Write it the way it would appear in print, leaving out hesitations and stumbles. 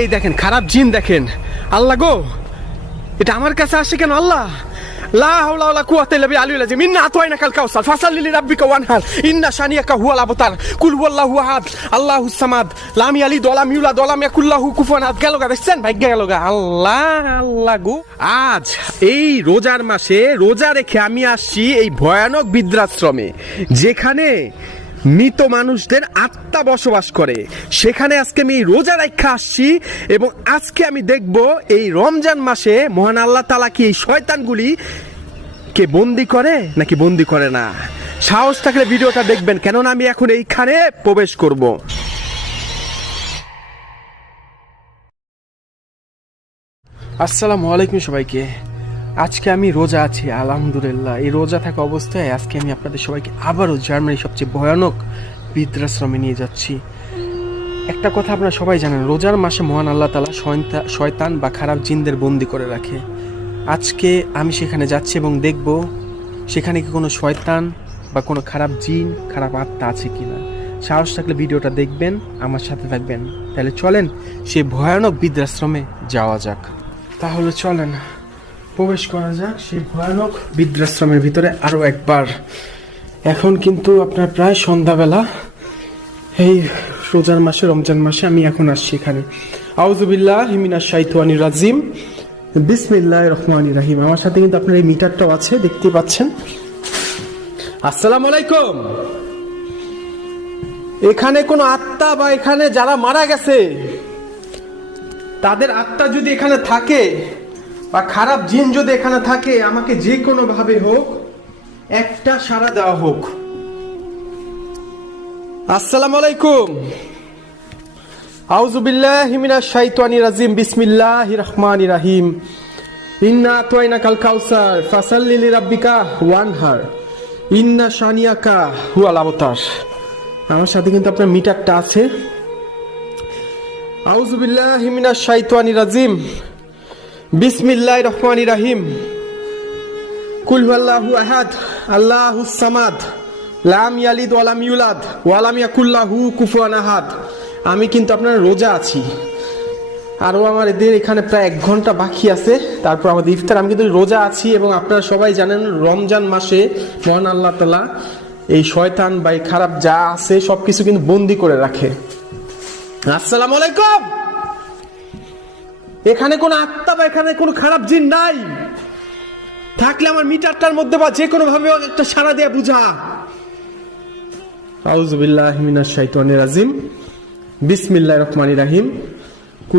এই দেখেন খারাপ জিন দেখেন। আল্লাহ গো, এটা আমার কাছে আসে কেন? আল্লাহ, লা হাওলা ওয়ালা কুওয়াতা ইল্লা বিল্লাহ আলিয়্যিল আযীম। ইন্না আতাইনাকাল কাউসার ফাসাল্লি লিরাব্বিকা ওয়ানহার ইন্না শানিয়াকা হুয়াল আবতার কুল হুয়াল্লাহু আহাদ আল্লাহুস সামাদ লাম ইয়ালিদ ওয়া লাম ইউলাদ ওয়া লাম ইয়াকুল লাহু কুফুয়ান আহাদ। গেল গা, দেখছেন ভাগ্য গেল গা। আল্লাহ আল্লাহ গো, আজ এই রোজার মাসে রোজা রেখে আমি আসছি এই ভয়ানক বৃদ্ধাশ্রমে, যেখানে মৃত মানুষদের আত্মা বসবাস করে। সেখানে আজকে আমি রোজা রাখা আসছি এবং আজকে আমি দেখব এই রমজান মাসে মহান আল্লাহ তাআলা কি এই শয়তানগুলি কে বন্দি করে নাকি বন্দি করে না। সাহস থাকলে ভিডিওটা দেখবেন, কেননা আমি এখন এইখানে প্রবেশ করব। আসসালামু আলাইকুম সবাইকে। আজকে আমি রোজা আছি আলহামদুলিল্লাহ। এই রোজা থাকা অবস্থায় আজকে আমি আপনাদের সবাইকে আবারও জার্মানির সবচেয়ে ভয়ানক বৃদ্ধাশ্রমে নিয়ে যাচ্ছি। একটা কথা আপনারা সবাই জানেন, রোজার মাসে মহান আল্লাহ তাআলা শয়তান বা খারাপ জিনদের বন্দি করে রাখে। আজকে আমি সেখানে যাচ্ছি এবং দেখব সেখানে কি কোনো শয়তান বা কোনো খারাপ জিন, খারাপ আত্মা আছে কিনা। সাহস থাকলে ভিডিওটা দেখবেন, আমার সাথে থাকবেন। তাহলে চলেন সেই ভয়ানক বৃদ্ধাশ্রমে যাওয়া যাক। তাহলে চলেন প্রবেশ করা যাক সেই ভয়ানক বৃদ্ধাশ্রমের ভিতরে আরো একবার। এখন কিন্তু আপনার প্রায় সন্ধ্যাবেলা, এই রোজার মাসে রমজান মাসে আমি এখন আসছি এখানে। আউযু বিল্লাহি মিনাশ শাইতানির রাজিম, বিসমিল্লাহির রহমানির রহিম। আমার সাথে কিন্তু আপনার এই মিটারটাও আছে, দেখতে পাচ্ছেন। আসসালামু আলাইকুম। এখানে কোনো আত্মা বা এখানে যারা মারা গেছে তাদের আত্মা যদি এখানে থাকে বা খারাপ জিন যদি এখানে থাকে, আমাকে যে কোনো ভাবে হোক একটা সাড়া দেওয়া হোক। আসসালামু আলাইকুম। আউযু বিল্লাহি মিনাশ শাইতানির রাজিম, বিসমিল্লাহির রহমানির রহিম। ইন্না আতাইনাকাল কাউসার ফাসাল্লি লিরাব্বিকা ওয়ানহার ইন্না শানিয়াকা হুয়াল আবতার। আমার সাথে কিন্তু আপনার মিটারটা আছে। আউযু বিল্লাহি মিনাশ শাইতানির রাজিম, বিসমিল্লাহির রহমানির রহিম। কুল হুয়াল্লাহু আহাদ আল্লাহুস সামাদ লাম ইয়ালিদ ওয়া লাম ইউলাদ ওয়া লাম ইয়াকুল লাহু কুফুয়ান আহাদ। আমি কিন্তু আপনার রোজা আছি, আরও আমাদের এখানে প্রায় 1 ঘন্টা বাকি আছে, তারপর আমাদের ইফতার। আমি কিন্তু রোজা আছি এবং আপনারা সবাই জানেন রমজান মাসে মহান আল্লাহ তাআলা এই শয়তান বা এই খারাপ যা আছে সবকিছু কিন্তু বন্দি করে রাখে। আসসালামু আলাইকুম। এখানে কোনো আত্মা বা এখানে কোনো খারাপ জিন নাই, থাকলে আমার মিটারটার মধ্যে বা যে কোনো ভাবে একটা সাড়া দিয়ে বুঝা। আউযু বিল্লাহি মিনাশ শাইতানির রাজিম, বিসমিল্লাহির রহমানির রহিম।